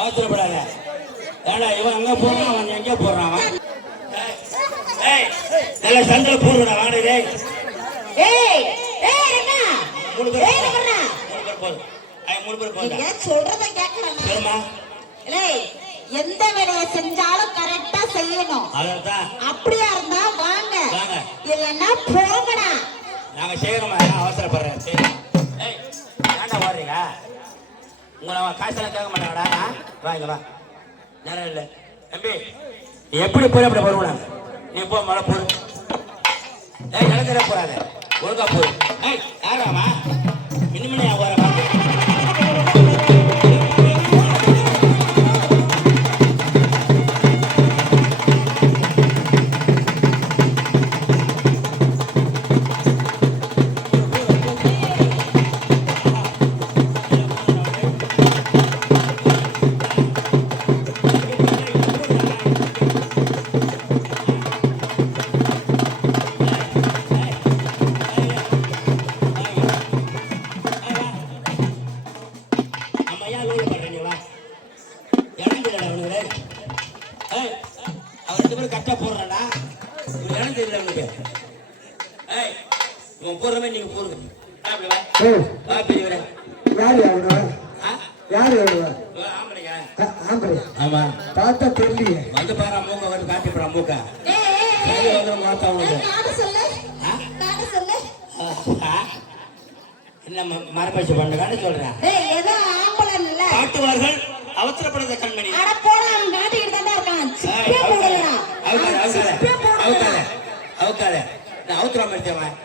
அவசரப்படாத. ஏடா இவன் அங்க போறான், அவன் எங்க போறான்? நல்ல சந்தில போடுறா வாடா. டேய் ஏய் ஏய் என்ன மூணு பேர் ஏய் என்ன போடு. மூணு பேர் போடா. நீ சொல்றத கேட்கணும். சொல்லுமா. ஏய் எந்த வேலையை செஞ்சாலும் கரெக்ட்டா செய்யணும். அதான். அப்படியே இருந்தா வாங்க. வாங்க. இல்லன்னா போங்கடா. நாங்க செய்யறோமா? அவசரப்படுறேன். சரி. ஏய் ஏன்டா ஓடுறீங்க? உங்களை காசெல்லாம் கேட்க மாட்டாங்கடா. வாங்க வா. நேரம் இல்லை தம்பி. எப்படி போய் அப்படி வருவாங்க? நீ போ மழை போடு. ஏய் நடக்கிற போறாங்க ஒழுங்கா போய். ஏய் யாராமா இனிமேல் வரமா? ஆமா பார்த்தா தெரியல வந்து பாரு மூக்க வந்து காட்டி போற மூக்க. என்ன மரபேச்சு பண்ணுறான்னு சொல்றேன். காட்டுவார்கள் அவசரப்படுத கண்மணி. அவுக்காத நான் அவுத்துறாம எடுத்தவன்.